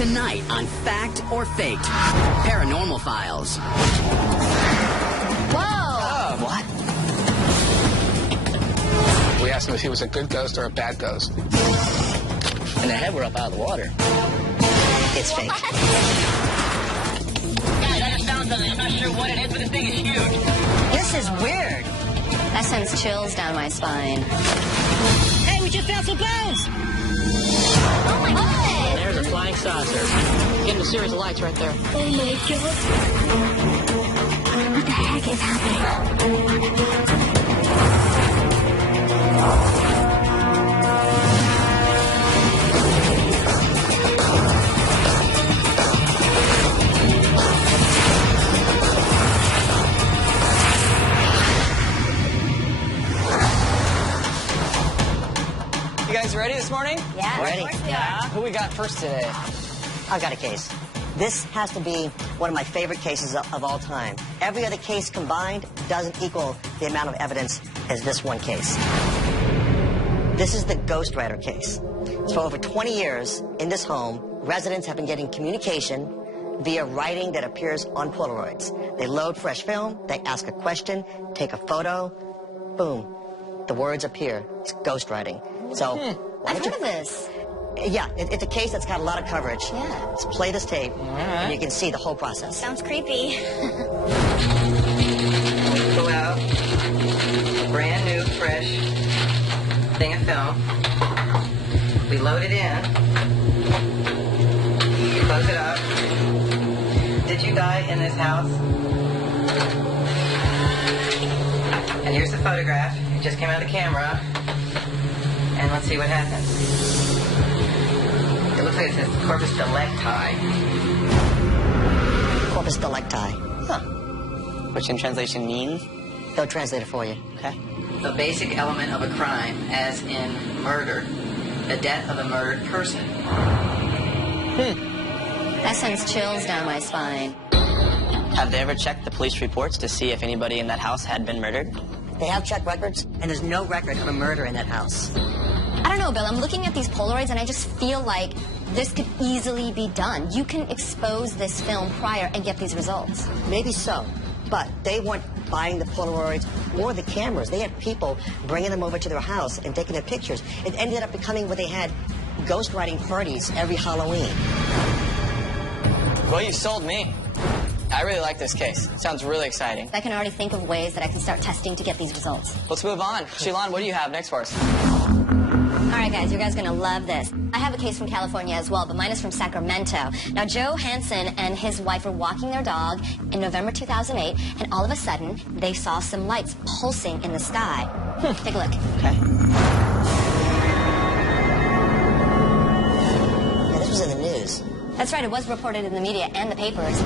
Tonight on Fact or Faked, Paranormal Files. Whoa! What? We asked him if he was a good ghost or a bad ghost. And the head were up out of the water. It's fake. Guys, I just found something. I'm not sure what it is, but this thing is huge. This is weird. That sends chills down my spine. Hey, we just found some bones! Oh my God! There's a flying saucer. Getting a series of lights right there. Oh my God. What the heck is happening? You guys ready this morning? Yeah, Ready. of course we are. Who we got first today? I've got a case. This has to be one of my favorite cases of all time. Every other case combined doesn't equal the amount of evidence as this one case. This is the ghostwriter case. For over 20 years in this home, residents have been getting communication via writing that appears on Polaroids. They load fresh film, they ask a question, take a photo, boom, the words appear. It's ghostwriting. So, why I've don't you... heard of this. Yeah, it's a case that's got a lot of coverage. Yeah. Let's play this tape, and you can see the whole process. Sounds creepy. Pull out a brand new, fresh thing of film. We load it in. You close it up. Did you die in this house? And here's the photograph. It just came out of the camera. And let's see what happens. It looks like it says corpus delicti. Corpus delicti. Huh. Which in translation means? They'll translate it for you. Okay. A basic element of a crime, as in murder. The death of a murdered person. That sends chills down my spine. Have they ever checked the police reports to see if anybody in that house had been murdered? They have checked records, and there's no record of a murder in that house. I don't know, Bill. I'm looking at these Polaroids, and I just feel like this could easily be done. You can expose this film prior and get these results. Maybe so, but they weren't buying the Polaroids or the cameras. They had people bringing them over to their house and taking their pictures. It ended up becoming where they had ghostwriting parties every Halloween. Well, you sold me. I really like this case. It sounds really exciting. I can already think of ways that I can start testing to get these results. Let's move on. Shilan, what do you have next for us? All right, guys, you guys are going to love this. I have a case from California as well, but mine is from Sacramento. Now, Joe Hansen and his wife were walking their dog in November 2008, and all of a sudden, they saw some lights pulsing in the sky. Take a look. Okay. Yeah, this was in the news. That's right, it was reported in the media and the papers.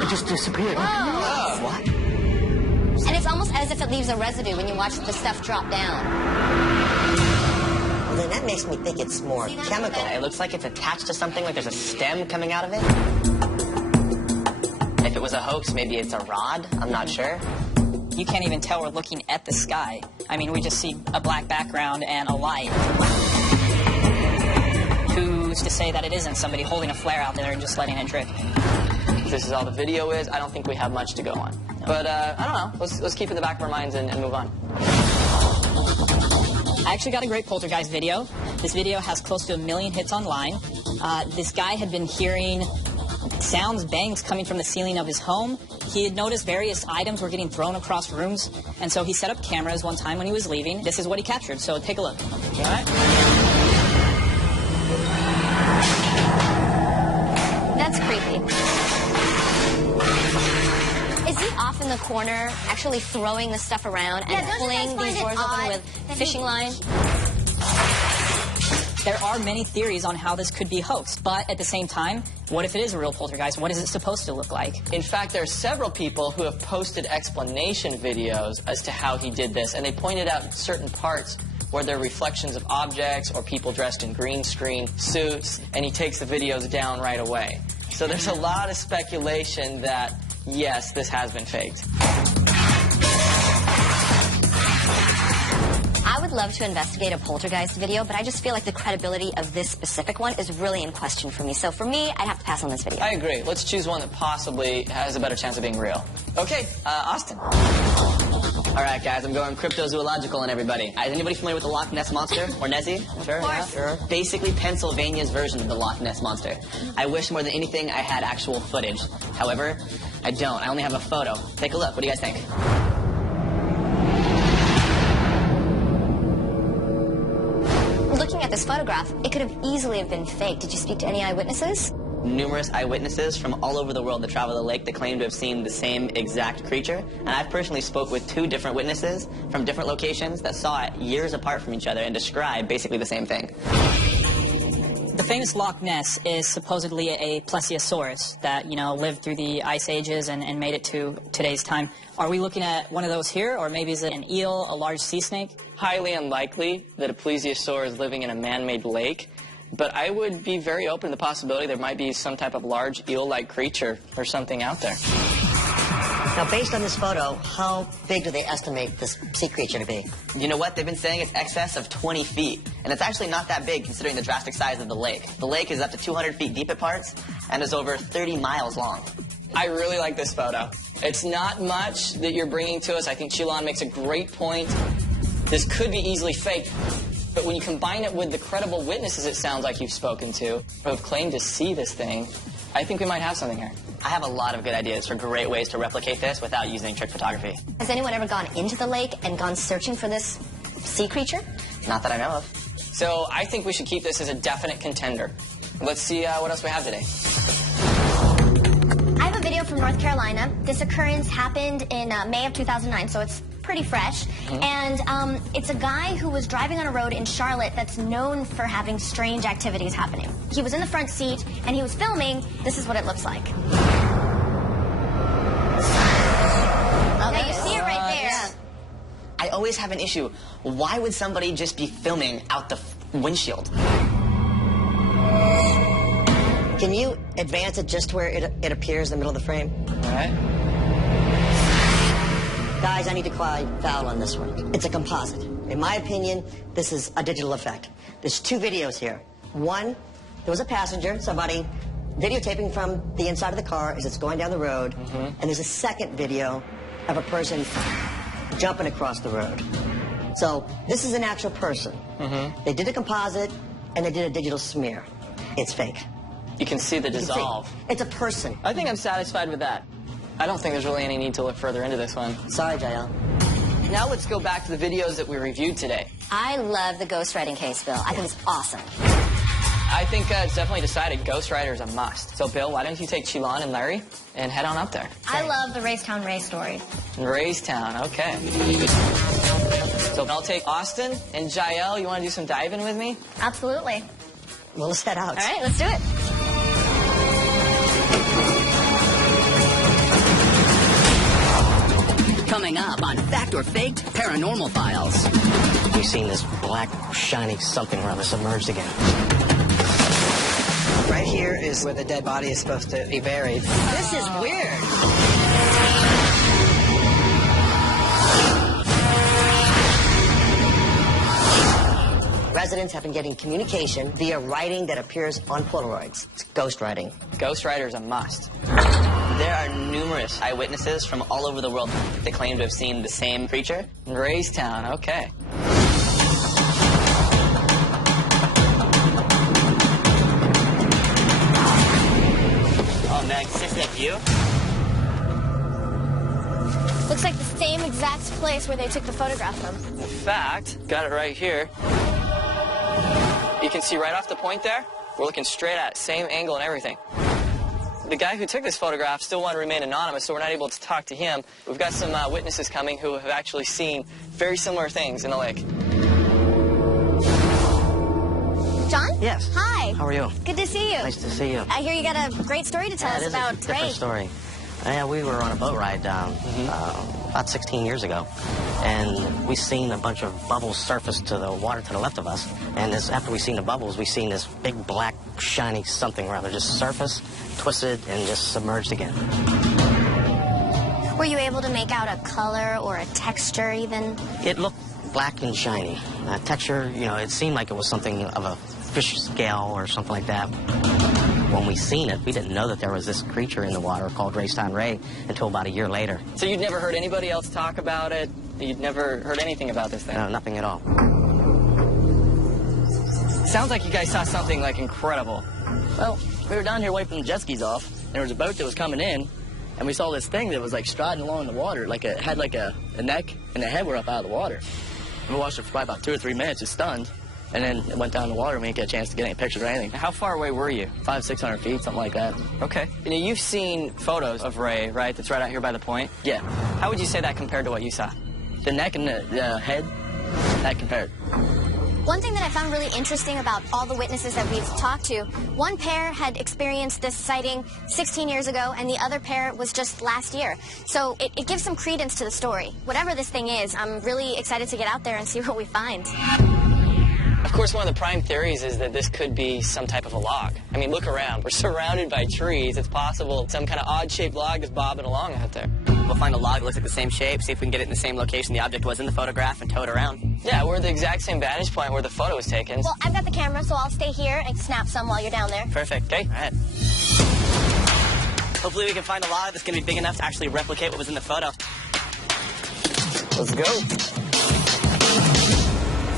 It just disappeared. Whoa. What? And it's almost as if it leaves a residue when you watch the stuff drop down. Well, then that makes me think it's more chemical. It looks like it's attached to something, like there's a stem coming out of it. If it was a hoax, maybe it's a rod. I'm not sure. You can't even tell we're looking at the sky. I mean, we just see a black background and a light. Who's to say that it isn't somebody holding a flare out there and just letting it drip? If this is all the video is, I don't think we have much to go on. But, I don't know. Let's keep it in the back of our minds and move on. I actually got a great poltergeist video. This video has close to 1 million hits online. This guy had been hearing sounds, bangs coming from the ceiling of his home. He had noticed various items were getting thrown across rooms, and so he set up cameras one time when he was leaving. This is what he captured, so take a look. All right. That's creepy. Is he off in the corner, actually throwing the stuff around and pulling these doors open with fishing line? There are many theories on how this could be hoaxed, but at the same time, what if it is a real poltergeist? What is it supposed to look like? In fact, there are several people who have posted explanation videos as to how he did this, and they pointed out certain parts where there are reflections of objects or people dressed in green screen suits, and he takes the videos down right away. So there's a lot of speculation that, yes, this has been faked. I would would love to investigate a poltergeist video, but I just feel like the credibility of this specific one is really in question for me. So for me, I'd have to pass on this video. I agree. Let's choose one that possibly has a better chance of being real. Okay, Austin. All right, guys, I'm going cryptozoological on everybody. Is anybody familiar with the Loch Ness Monster? Or Nessie? Sure, Of course. Yeah, sure. Basically, Pennsylvania's version of the Loch Ness Monster. I wish more than anything I had actual footage. However, I don't. I only have a photo. Take a look. What do you guys think? Looking at this photograph, it could have easily have been fake. Did you speak to any eyewitnesses? Numerous eyewitnesses from all over the world that travel the lake that claim to have seen the same exact creature. And I've personally spoke with 2 different witnesses from different locations that saw it years apart from each other and described basically the same thing. The famous Loch Ness is supposedly a plesiosaurus that, lived through the ice ages and made it to today's time. Are we looking at one of those here, or maybe is it an eel, a large sea snake? Highly unlikely that a plesiosaur is living in a man-made lake, but I would be very open to the possibility there might be some type of large eel-like creature or something out there. Now, based on this photo, how big do they estimate this sea creature to be? You know what? They've been saying it's excess of 20 feet. And it's actually not that big considering the drastic size of the lake. The lake is up to 200 feet deep at parts and is over 30 miles long. I really like this photo. It's not much that you're bringing to us. I think Chilon makes a great point. This could be easily faked. But when you combine it with the credible witnesses it sounds like you've spoken to who have claimed to see this thing, I think we might have something here. I have a lot of good ideas for great ways to replicate this without using trick photography. Has anyone ever gone into the lake and gone searching for this sea creature? Not that I know of. So I think we should keep this as a definite contender. Let's see what else we have today. I have a video from North Carolina. This occurrence happened in May of 2009, so it's pretty fresh. And it's a guy who was driving on a road in Charlotte that's known for having strange activities happening. He was in the front seat, and he was filming. This is what it looks like. Now you see it right there. I always have an issue. Why would somebody just be filming out the windshield? Can you advance it just where it appears in the middle of the frame? All right. Guys, I need to cry foul on this one. It's a composite. In my opinion, this is a digital effect. There's 2 videos here. One, there was a passenger, somebody videotaping from the inside of the car as it's going down the road. And there's a second video of a person jumping across the road. So this is an actual person. They did a composite and they did a digital smear. It's fake. You can see the dissolve. It's a person. I think I'm satisfied with that. I don't think there's really any need to look further into this one. Sorry, Jael. Now let's go back to the videos that we reviewed today. I love the ghostwriting case, Bill. I think it's awesome. I think it's definitely decided Ghost Rider is a must. So, Bill, why don't you take Chilon and Larry and head on up there? I love the Racetown Ray story. Raystown, okay. So I'll take Austin and Jael. You want to do some diving with me? Absolutely. Well, let's head out. All right, let's do it. Coming up on Fact or Faked Paranormal Files. We've seen this black, shiny something or other submerged again. Right here is where the dead body is supposed to be buried. This is weird. Residents have been getting communication via writing that appears on Polaroids. It's ghost writing. Ghost Rider is a must. There are numerous eyewitnesses from all over the world that claim to have seen the same creature. Raystown, okay. Oh, Meg, is this that view? Looks like the same exact place where they took the photograph from. In fact, got it right here. You can see right off the point there, we're looking straight at it, same angle and everything. The guy who took this photograph still wanted to remain anonymous, so we're not able to talk to him. We've got some witnesses coming who have actually seen very similar things in the lake. John? Yes. Hi. How are you? Good to see you. Nice to see you. I hear you got a great story to tell us about It is a different Ray. story. Yeah, we were on a boat ride about 16 years ago, and we seen a bunch of bubbles surface to the water to the left of us. And after we seen the bubbles, we seen this big black shiny something rather just surface, twisted, and just submerged again. Were you able to make out a color or a texture even? It looked black and shiny. Texture, you know, it seemed like it was something of a fish scale or something like that. When we seen it, we didn't know that there was this creature in the water called Raceton Ray until about a year later. So you'd never heard anybody else talk about it? You'd never heard anything about this thing? No, nothing at all. Sounds like you guys saw something, like, incredible. Well, we were down here wiping the jet skis off. There was a boat that was coming in, and we saw this thing that was, like, striding along the water. Like, it had, like, a neck, and the head were up out of the water. We watched it for probably about 2 or 3 minutes, just stunned. And then it went down in the water, and we didn't get a chance to get any pictures or anything. How far away were you? 500-600 feet, something like that. Okay. You know, you've seen photos of Ray, right? That's right out here by the point? Yeah. How would you say that compared to what you saw? The neck and the head, that compared. One thing that I found really interesting about all the witnesses that we've talked to, one pair had experienced this sighting 16 years ago, and the other pair was just last year. So it gives some credence to the story. Whatever this thing is, I'm really excited to get out there and see what we find. Of course, one of the prime theories is that this could be some type of a log. I mean, look around. We're surrounded by trees. It's possible some kind of odd-shaped log is bobbing along out there. We'll find a log that looks like the same shape, see if we can get it in the same location the object was in the photograph and tow it around. Yeah, we're at the exact same vantage point where the photo was taken. Well, I've got the camera, so I'll stay here and snap some while you're down there. Perfect. Okay, all right. Hopefully we can find a log that's going to be big enough to actually replicate what was in the photo. Let's go.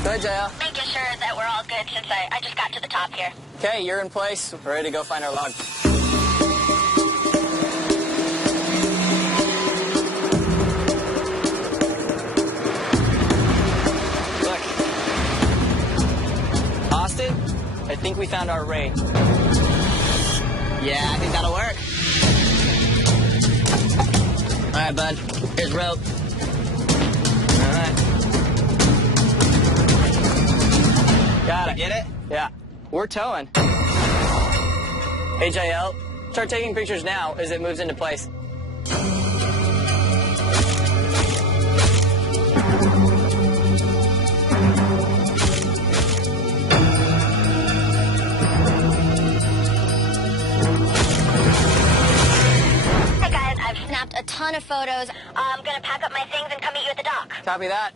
Go ahead, JL. Making sure that we're all good since I just got to the top here. Okay, you're in place. We're ready to go find our log. Look. Austin, I think we found our Ray. Yeah, I think that'll work. All right, bud. Here's rope. All right. Got it. Get it? Yeah. We're towing. Hey, JL, start taking pictures now as it moves into place. Hey guys, I've snapped a ton of photos. I'm gonna pack up my things and come meet you at the dock. Copy that.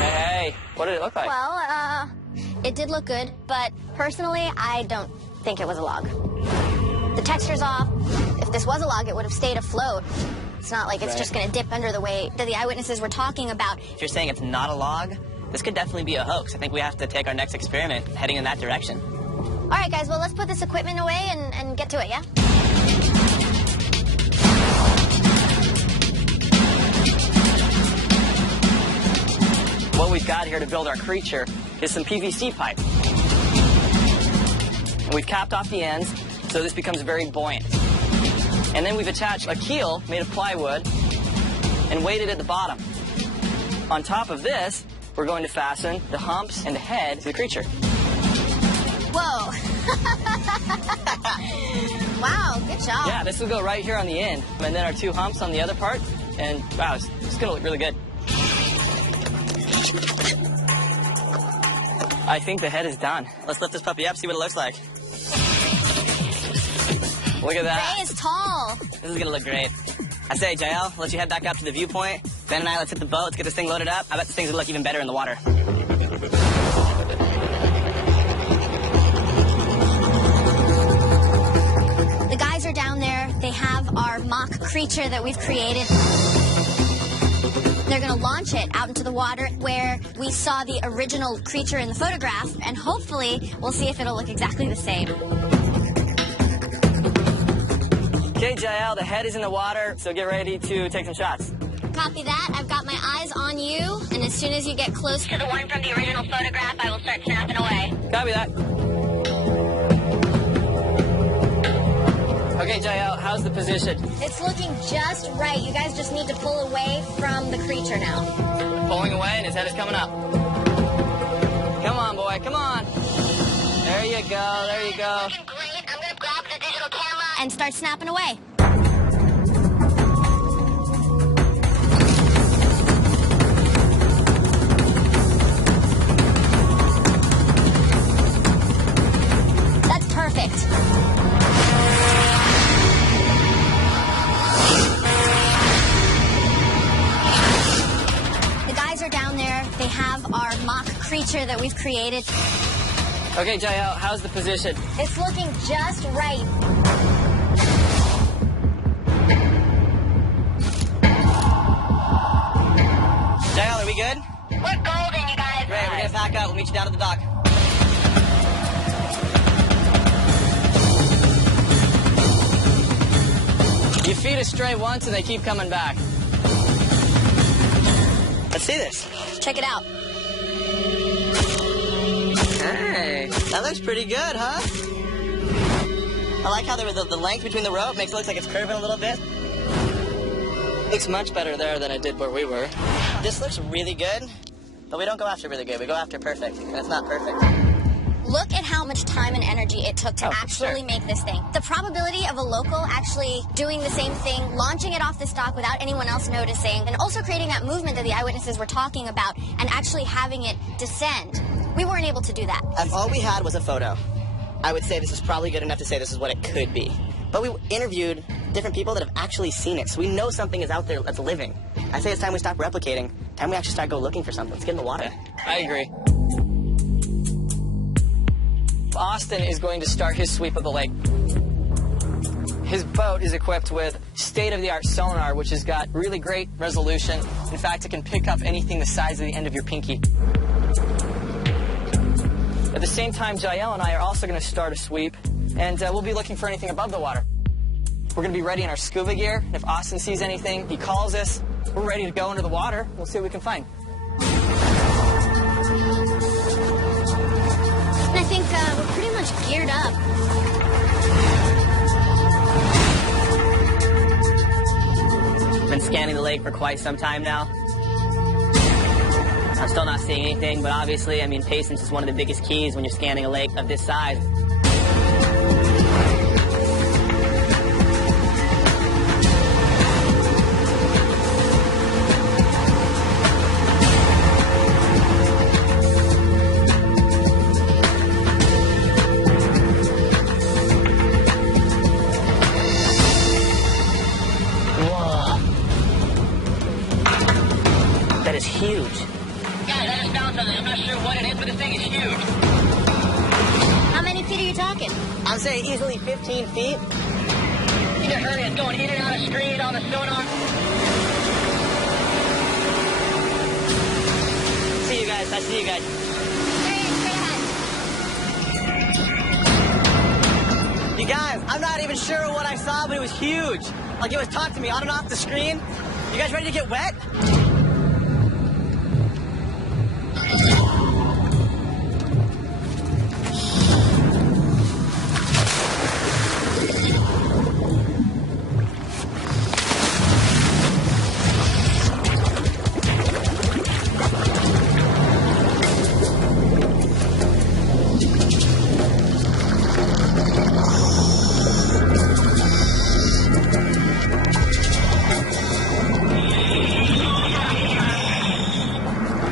Hey, what did it look like? Well, it did look good, but personally, I don't think it was a log. The texture's off. If this was a log, it would have stayed afloat. It's not like it's just going to dip under the way that the eyewitnesses were talking about. If you're saying it's not a log, this could definitely be a hoax. I think we have to take our next experiment heading in that direction. All right, guys, well, let's put this equipment away and get to it, yeah? What we've got here to build our creature is some PVC pipe. And we've capped off the ends, so this becomes very buoyant. And then we've attached a keel made of plywood and weighted at the bottom. On top of this, we're going to fasten the humps and the head to the creature. Whoa. Wow, good job. Yeah, this will go right here on the end. And then our 2 humps on the other part. And wow, it's going to look really good. I think the head is done. Let's lift this puppy up, see what it looks like. Look at that. Ray is tall. This is gonna look great. I say, JL, let's you head back up to the viewpoint. Ben and I, let's hit the boat, let's get this thing loaded up. I bet this thing's gonna look even better in the water. The guys are down there. They have our mock creature that we've created. They're going to launch it out into the water where we saw the original creature in the photograph, and hopefully we'll see if it'll look exactly the same. Okay, JL, the head is in the water, so get ready to take some shots. Copy that. I've got my eyes on you, and as soon as you get close to the one from the original photograph, I will start snapping away. Copy that. Okay, JL, how's the position? It's looking just right. You guys just need to pull away from the creature now. Pulling away, and his head is coming up. Come on, boy, come on. There you go, there you go. Looking great. I'm going to grab the digital camera and start snapping away. That's perfect. are down there. They have our mock creature that we've created. Okay, Jael, how's the position? It's looking just right. Jael, are we good? We're golden, you guys. Great, we're gonna pack up. We'll meet you down at the dock. You feed a stray once and they keep coming back. Let's see this. Check it out. Hey, that looks pretty good, huh? I like how the length between the rope makes it look like it's curving a little bit. Looks much better there than it did where we were. This looks really good, but we don't go after really good. We go after perfect, and it's not perfect. Look at how much time and energy it took to actually make this thing. The probability of a local actually doing the same thing, launching it off this dock without anyone else noticing, and also creating that movement that the eyewitnesses were talking about, and actually having it descend. We weren't able to do that. If all we had was a photo, I would say this is probably good enough to say this is what it could be. But we interviewed different people that have actually seen it, so we know something is out there that's living. I say it's time we stop replicating, time we actually start go looking for something. Let's get in the water. I agree. Austin is going to start his sweep of the lake. His boat is equipped with state-of-the-art sonar, which has got really great resolution. In fact, it can pick up anything the size of the end of your pinky. At the same time, Jael and I are also going to start a sweep, and we'll be looking for anything above the water. We're going to be ready in our scuba gear. If Austin sees anything, he calls us. We're ready to go into the water. We'll see what we can find. And I think we're pretty much geared up. Been scanning the lake for quite some time now. I'm still not seeing anything, but obviously, I mean, patience is one of the biggest keys when you're scanning a lake of this size. That is huge. Guys, I just found something. I'm not sure what it is, but this thing is huge. How many feet are you talking? I'd say easily 15 feet. Need to hurry. It's going in and out of screen on the sonar. See you guys. I see you guys. You guys, I'm not even sure what I saw, but it was huge. Like it was talking to me on and off the screen. You guys ready to get wet?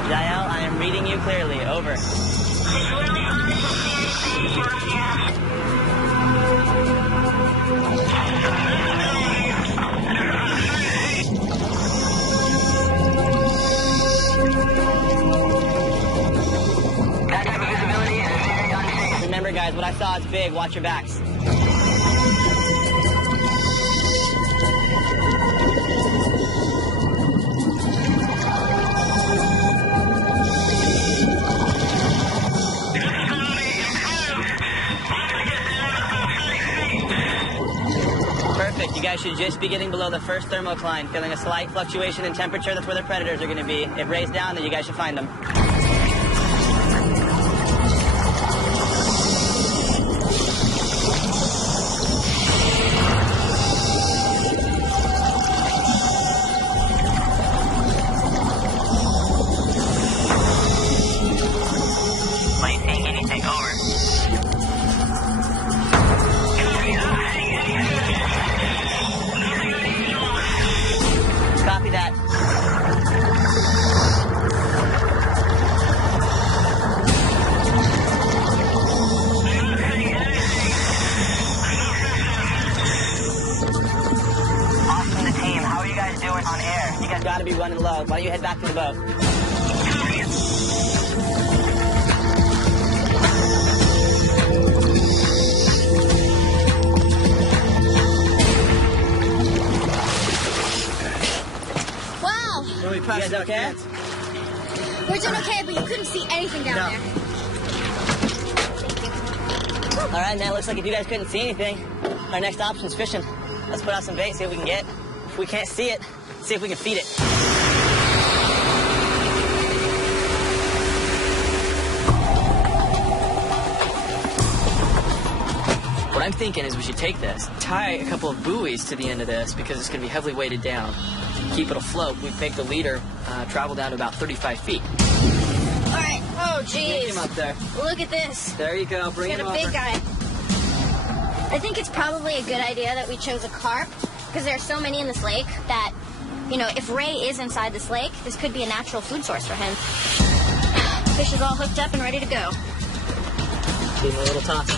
Jael, I am reading you clearly. Over. Remember, guys, what I saw is big. Watch your backs. Perfect. You guys should just be getting below the first thermocline, feeling a slight fluctuation in temperature. That's where the predators are going to be. If raised down, then you guys should find them. Are you seeing anything? Over. Copy that. Austin, the team, how are you guys doing on air? You guys gotta be running low. Why don't you head back to the boat? Wow. You guys okay? We're doing okay, but you couldn't see anything down there. All right, man, looks like if you guys couldn't see anything, our next option is fishing. Let's put out some bait, see what we can get. If we can't see it, see if we can feed it. What I'm thinking is we should take this, tie a couple of buoys to the end of this because it's going to be heavily weighted down. Keep it afloat. We make the leader travel down to about 35 feet. All right. Oh, Get jeez. him up there. Look at this. There you go. Bring Got him a over. big guy. I think it's probably a good idea that we chose a carp because there are so many in this lake that, you know, if Ray is inside this lake, this could be a natural food source for him. Fish is all hooked up and ready to go. Give him a little toss.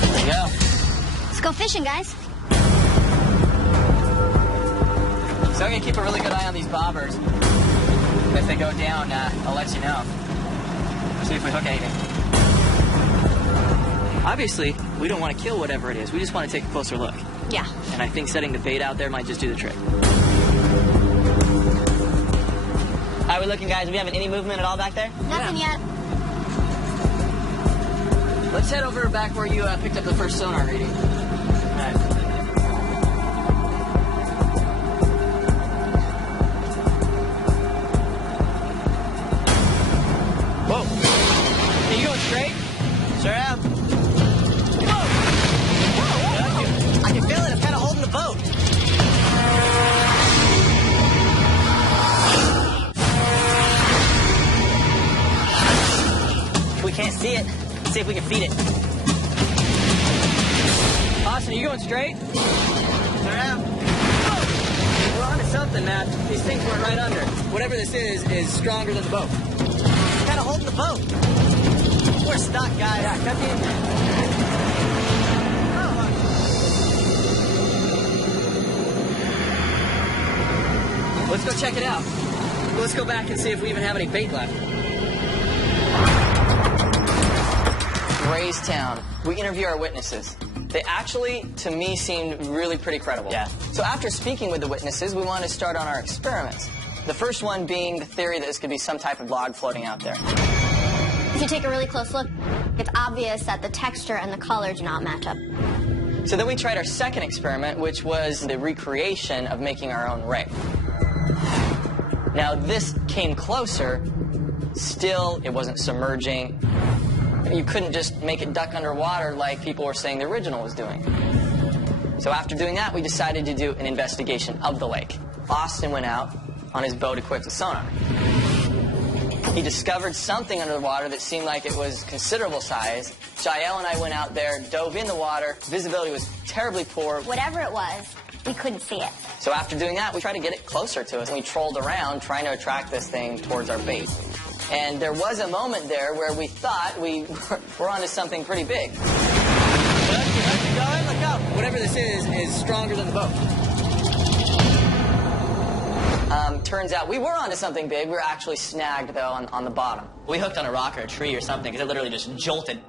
There you go. Let's go fishing, guys. So I'm going to keep a really good eye on these bobbers. If they go down, I'll let you know. See if we hook anything. Obviously, we don't want to kill whatever it is. We just want to take a closer look. Yeah. And I think setting the bait out there might just do the trick. How are we looking, guys? Are we having any movement at all back there? Nothing yet. Let's head over back where you picked up the first sonar reading. All right. Whoa. Are you going straight? Sure am. Whoa! I can feel it. It's kind of holding the boat. If we can't see it, let's see if we can feed it. Austin, are you going straight? Sure am. We're onto something, Matt. These things went right under. Whatever this is stronger than the boat. It's kind of holding the boat. We're stuck, guys. Yeah, cut the end. Let's go check it out. Let's go back and see if we even have any bait left. Raystown. We interview our witnesses. They actually, to me, seemed really pretty credible. Yeah. So after speaking with the witnesses, we wanted to start on our experiments. The first one being the theory that this could be some type of log floating out there. If you take a really close look, it's obvious that the texture and the color do not match up. So then we tried our second experiment, which was the recreation of making our own ray. Now this came closer, still it wasn't submerging. You couldn't just make it duck underwater like people were saying the original was doing. So after doing that, we decided to do an investigation of the lake. Austin went out on his boat equipped with sonar. He discovered something under the water that seemed like it was considerable size. Jael and I went out there, dove in the water. Visibility was terribly poor. Whatever it was, we couldn't see it. So after doing that, we tried to get it closer to us, and we trolled around trying to attract this thing towards our bait. And there was a moment there where we thought we were onto something pretty big. Look out. Whatever this is stronger than the boat. Turns out we were onto something big. We were actually snagged, though, on the bottom. We hooked on a rock or a tree or something because it literally just jolted.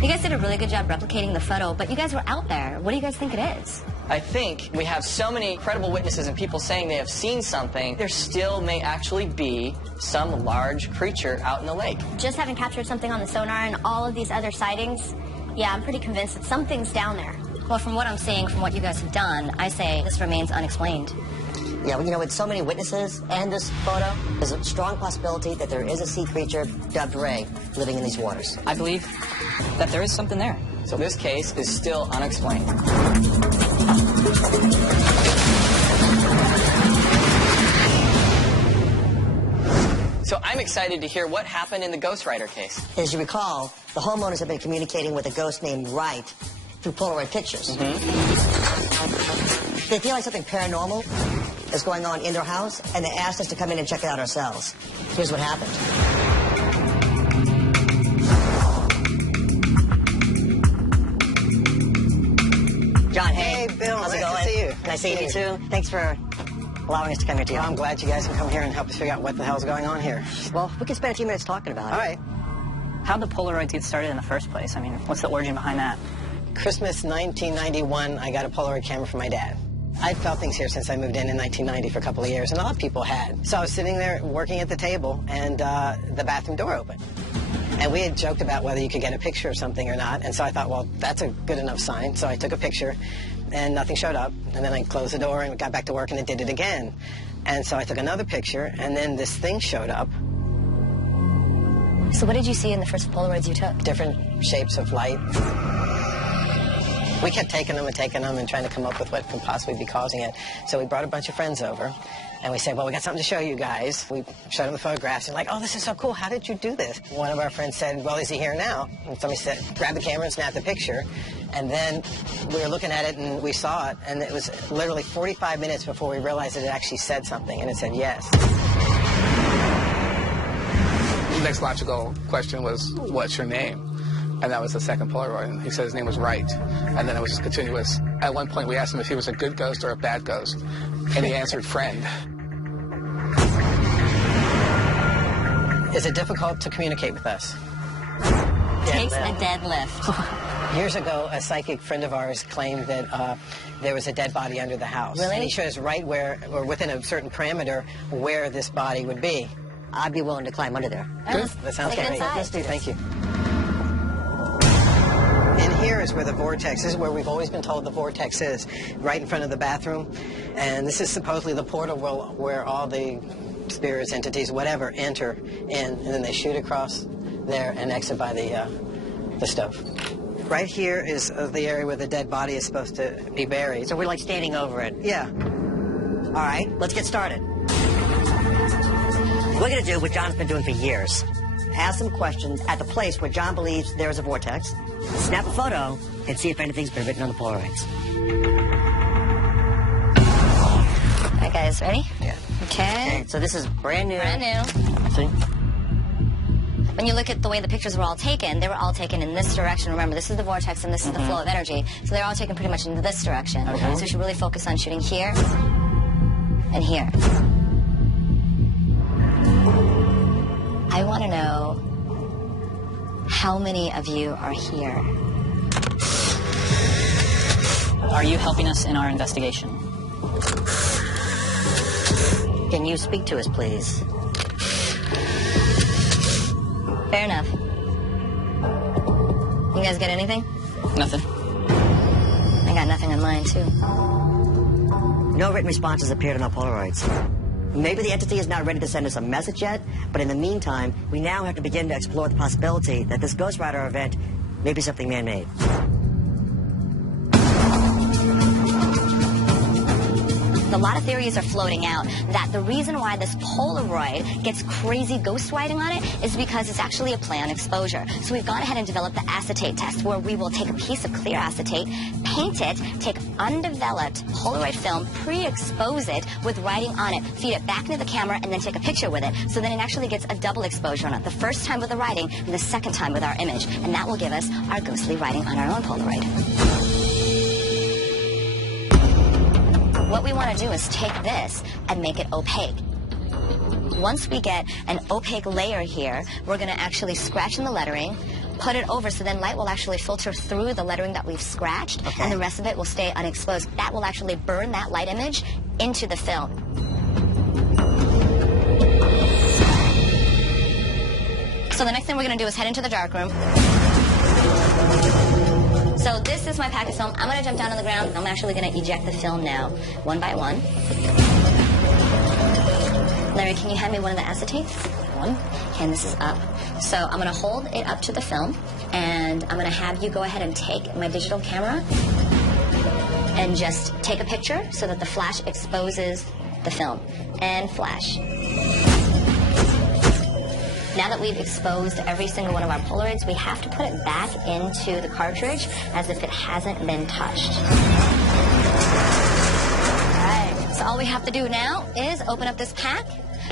You guys did a really good job replicating the photo, but you guys were out there. What do you guys think it is? I think we have so many credible witnesses and people saying they have seen something, there still may actually be some large creature out in the lake. Just having captured something on the sonar and all of these other sightings, yeah, I'm pretty convinced that something's down there. Well, from what I'm seeing, from what you guys have done, I say this remains unexplained. Yeah, well, you know, with so many witnesses and this photo, there's a strong possibility that there is a sea creature dubbed Ray living in these waters. I believe that there is something there. So this case is still unexplained. So I'm excited to hear what happened in the Ghostwriter case. As you recall, the homeowners have been communicating with a ghost named Wright through Polaroid pictures. They feel like something paranormal is going on in their house, and they asked us to come in and check it out ourselves. Here's what happened. John, hey. Bill, How's it nice going? to see you. Nice seeing you too. Thanks for allowing us to come here to you. Well, I'm glad you guys can come here and help us figure out what the hell's going on here. Well, we can spend a few minutes talking about it. All right. How'd the Polaroids get started in the first place? I mean, what's the origin behind that? Christmas 1991, I got a Polaroid camera from my dad. I'd felt things here since I moved in 1990 for a couple of years, and a lot of people had. So I was sitting there working at the table, and the bathroom door opened. And we had joked about whether you could get a picture of something or not, and so I thought, well, that's a good enough sign. So I took a picture, and nothing showed up. And then I closed the door and got back to work, and it did it again. And so I took another picture, and then this thing showed up. So what did you see in the first Polaroids you took? Different shapes of light. We kept taking them and trying to come up with what could possibly be causing it. So we brought a bunch of friends over, and we said, well, we got something to show you guys. We showed them the photographs, and like, oh, this is so cool. How did you do this? One of our friends said, well, is he here now? And somebody said, grab the camera and snap the picture. And then we were looking at it, and we saw it, and it was literally 45 minutes before we realized that it actually said something, and it said yes. The next logical question was, what's your name? And that was the second Polaroid, and he said his name was Wright. And then it was just continuous. At one point, we asked him if he was a good ghost or a bad ghost, and he answered friend. Is it difficult to communicate with us? Takes a deadlift. Years ago, a psychic friend of ours claimed that there was a dead body under the house. Really? And he showed us right where, or within a certain parameter, where this body would be. I'd be willing to climb under there. Good. That sounds Take it great. inside. Let's do. Thank you. And here is where the vortex is, where we've always been told the vortex is, right in front of the bathroom. And this is supposedly the portal where all the spirits, entities, whatever, enter in, and then they shoot across there and exit by the stove. Right here is the area where the dead body is supposed to be buried. So we're like standing over it. Yeah. All right, let's get started. We're going to do what John's been doing for years. Ask some questions at the place where John believes there is a vortex, snap a photo, and see if anything's been written on the Polaroids. All right, guys, ready? Yeah. Okay. So this is brand new. Brand new. See? When you look at the way the pictures were all taken, they were all taken in this direction. Remember, this is the vortex and this is the flow of energy. So they're all taken pretty much in this direction. Okay. So we should really focus on shooting here and here. I want to know how many of you are here. Are you helping us in our investigation? Can you speak to us, please? Fair enough. You guys get anything? Nothing. I got nothing on mine, too. No written responses appeared on our Polaroids. Maybe the entity is not ready to send us a message yet, but in the meantime, we now have to begin to explore the possibility that this Ghost Rider event may be something man-made. A lot of theories are floating out that the reason why this Polaroid gets crazy ghost writing on it is because it's actually a play on exposure. So we've gone ahead and developed the acetate test, where we will take a piece of clear acetate, paint it, take undeveloped Polaroid film, pre-expose it with writing on it, feed it back into the camera, and then take a picture with it. So then it actually gets a double exposure on it. The first time with the writing, and the second time with our image. And that will give us our ghostly writing on our own Polaroid. What we want to do is take this and make it opaque. Once we get an opaque layer here, we're going to actually scratch in the lettering, put it over, so then light will actually filter through the lettering that we've scratched, and the rest of it will stay unexposed. That will actually burn that light image into the film. So the next thing we're going to do is head into the darkroom. So this is my pack of film. I'm going to jump down on the ground. I'm actually going to eject the film now, one by one. Larry, can you hand me one of the acetates? One. And this is up. So I'm going to hold it up to the film, and I'm going to have you go ahead and take my digital camera and just take a picture so that the flash exposes the film. And flash. Now that we've exposed every single one of our Polaroids, we have to put it back into the cartridge as if it hasn't been touched. All right, so all we have to do now is open up this pack,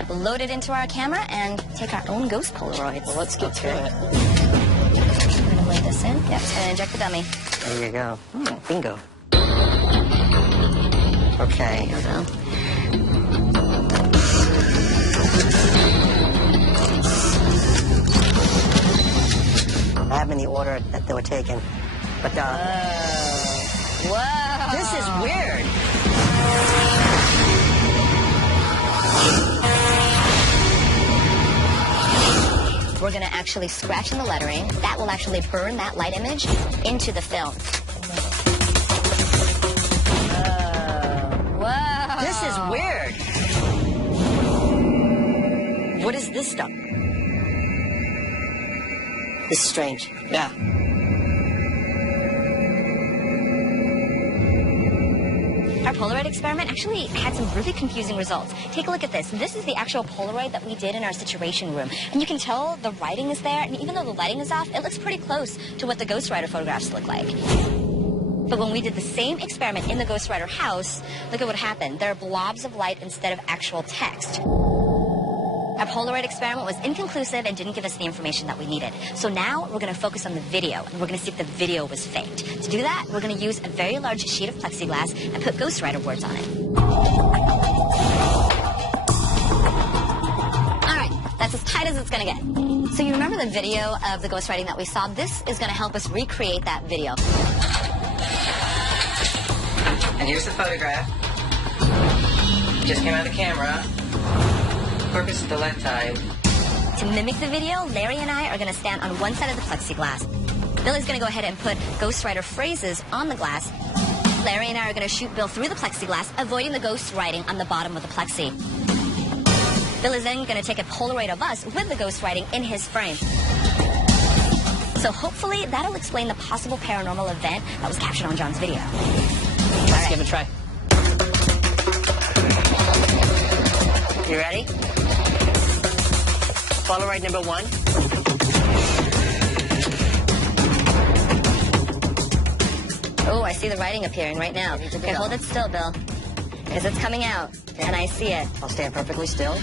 load it into our camera, and take our own ghost Polaroids. Well, let's get to it. I'm going to lay this in. Yep, and inject the dummy. There you go. Bingo. Okay. There you go. photo that they were taken. But Whoa. this is weird. We're going to actually scratch in the lettering. That will actually burn that light image into the film. Whoa. This is weird. What is this stuff? This is strange. Yeah. Our Polaroid experiment actually had some really confusing results. Take a look at this. This is the actual Polaroid that we did in our situation room. And you can tell the writing is there, and even though the lighting is off, it looks pretty close to what the Ghostwriter photographs look like. But when we did the same experiment in the Ghostwriter house, look at what happened. There are blobs of light instead of actual text. Our Polaroid experiment was inconclusive and didn't give us the information that we needed. So now we're going to focus on the video, and we're going to see if the video was faked. To do that, we're going to use a very large sheet of plexiglass and put Ghostwriter words on it. All right, that's as tight as it's going to get. So you remember the video of the ghostwriting that we saw? This is going to help us recreate that video. And here's the photograph. Just came out of the camera. Corpus stileti. To mimic the video, Larry and I are going to stand on one side of the plexiglass. Billy's going to go ahead and put Ghostwriter phrases on the glass. Larry and I are going to shoot Bill through the plexiglass, avoiding the ghost writing on the bottom of the plexi. Bill is then going to take a Polaroid of us with the ghost writing in his frame. So hopefully that'll explain the possible paranormal event that was captured on John's video. Let's give it a try. You ready? Polaroid number 1. Oh, I see the writing appearing right now. Okay, hold it still, Bill. Because it's coming out, and I see it. I'll stand perfectly still.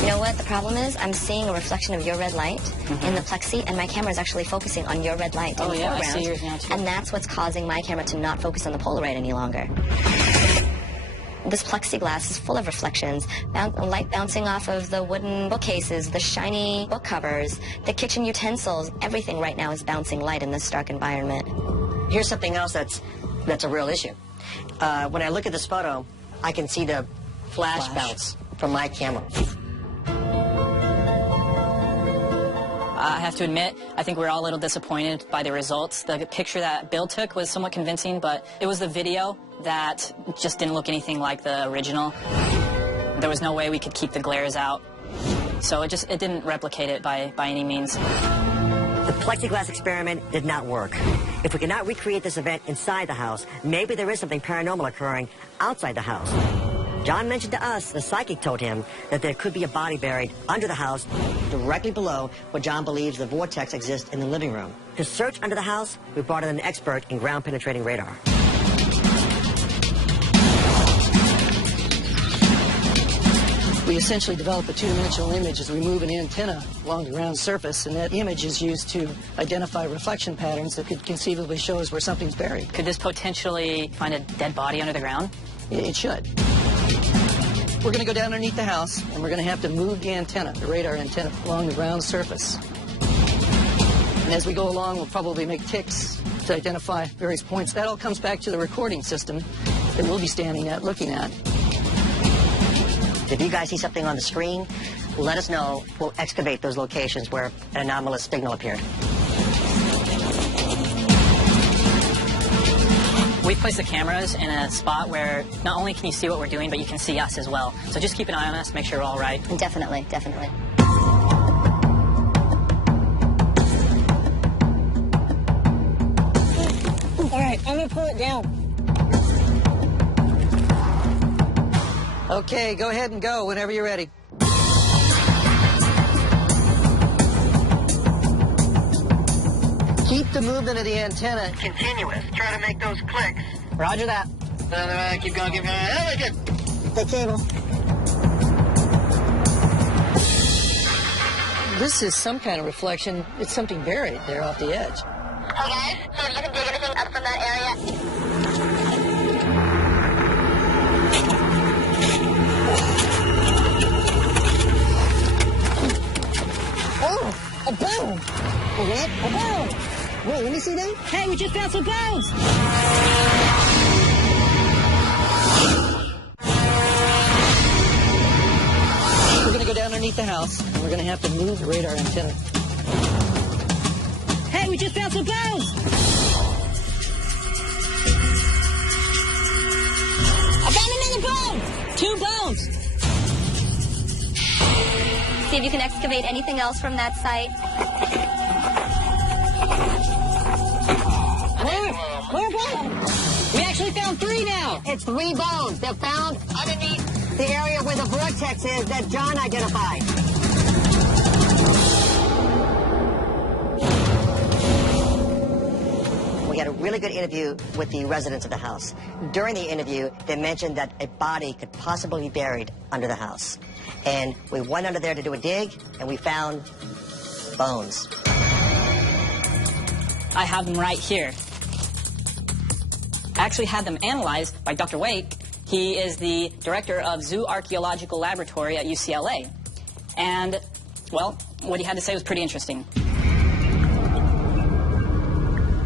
You know what the problem is? I'm seeing a reflection of your red light in the plexi, and my camera is actually focusing on your red light in the foreground. I see yours now, too. And that's what's causing my camera to not focus on the Polaroid any longer. This plexiglass is full of reflections, light bouncing off of the wooden bookcases, the shiny book covers, the kitchen utensils. Everything right now is bouncing light in this dark environment. Here's something else that's a real issue. When I look at this photo, I can see the flash bounce from my camera. I have to admit, I think we're all a little disappointed by the results. The picture that Bill took was somewhat convincing, but it was the video that just didn't look anything like the original. There was no way we could keep the glares out. So it didn't replicate it by any means. The plexiglass experiment did not work. If we cannot recreate this event inside the house, maybe there is something paranormal occurring outside the house. John mentioned to us, the psychic told him, that there could be a body buried under the house, directly below where John believes the vortex exists in the living room. To search under the house, we brought in an expert in ground-penetrating radar. We essentially develop a two-dimensional image as we move an antenna along the ground surface, and that image is used to identify reflection patterns that could conceivably show us where something's buried. Could this potentially find a dead body under the ground? It should. We're going to go down underneath the house, and we're going to have to move the antenna, the radar antenna, along the ground surface. And as we go along, we'll probably make ticks to identify various points. That all comes back to the recording system that we'll be standing at, looking at. If you guys see something on the screen, let us know. We'll excavate those locations where an anomalous signal appeared. We place the cameras in a spot where not only can you see what we're doing, but you can see us as well. So just keep an eye on us, make sure we're all right. Definitely, definitely. All right, I'm going to pull it down. Okay, go ahead and go whenever you're ready. Keep the movement of the antenna continuous. Try to make those clicks. Roger that. Keep going, keep going. Oh, good. The cable. This is some kind of reflection. It's something buried there off the edge. Hey guys, see if you can dig anything up from that area. we just found some bones! We're going to go down underneath the house, and we're going to have to move the radar antenna. Hey, we just found some bones! I found another bone! 2 bones! See if you can excavate anything else from that site. More bones! We actually found 3 now! It's 3 bones. They're found underneath the area where the vortex is that John identified. We had a really good interview with the residents of the house. During the interview, they mentioned that a body could possibly be buried under the house. And we went under there to do a dig, and we found bones. I have them right here. I actually had them analyzed by Dr. Wake. He is the director of Zoo Archaeological Laboratory at UCLA. And, well, what he had to say was pretty interesting.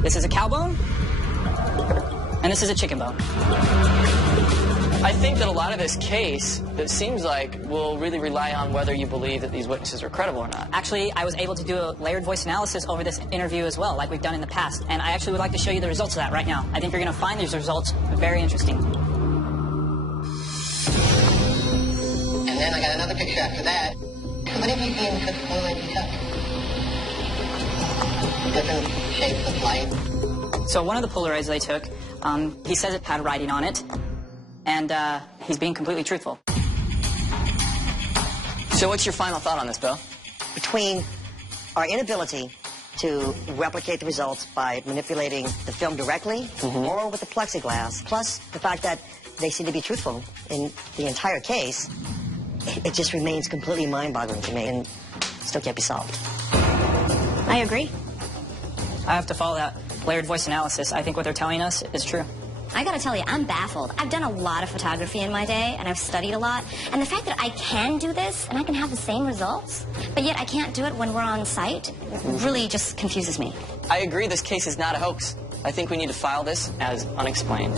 This is a cow bone, and this is a chicken bone. I think that a lot of this case, it seems like, will really rely on whether you believe that these witnesses are credible or not. Actually, I was able to do a layered voice analysis over this interview as well, like we've done in the past. And I actually would like to show you the results of that right now. I think you're going to find these results very interesting. And then I got another picture after that. So what have you seen such fluid stuff? Different shapes of light. So one of the Polaroids they took, he says it had writing on it. And he's being completely truthful. So what's your final thought on this, Bill? Between our inability to replicate the results by manipulating the film directly or with the plexiglass, plus the fact that they seem to be truthful in the entire case, it just remains completely mind-boggling to me and still can't be solved. I agree. I have to follow that layered voice analysis. I think what they're telling us is true. I gotta tell you, I'm baffled. I've done a lot of photography in my day, and I've studied a lot. And the fact that I can do this, and I can have the same results, but yet I can't do it when we're on site, really just confuses me. I agree this case is not a hoax. I think we need to file this as unexplained.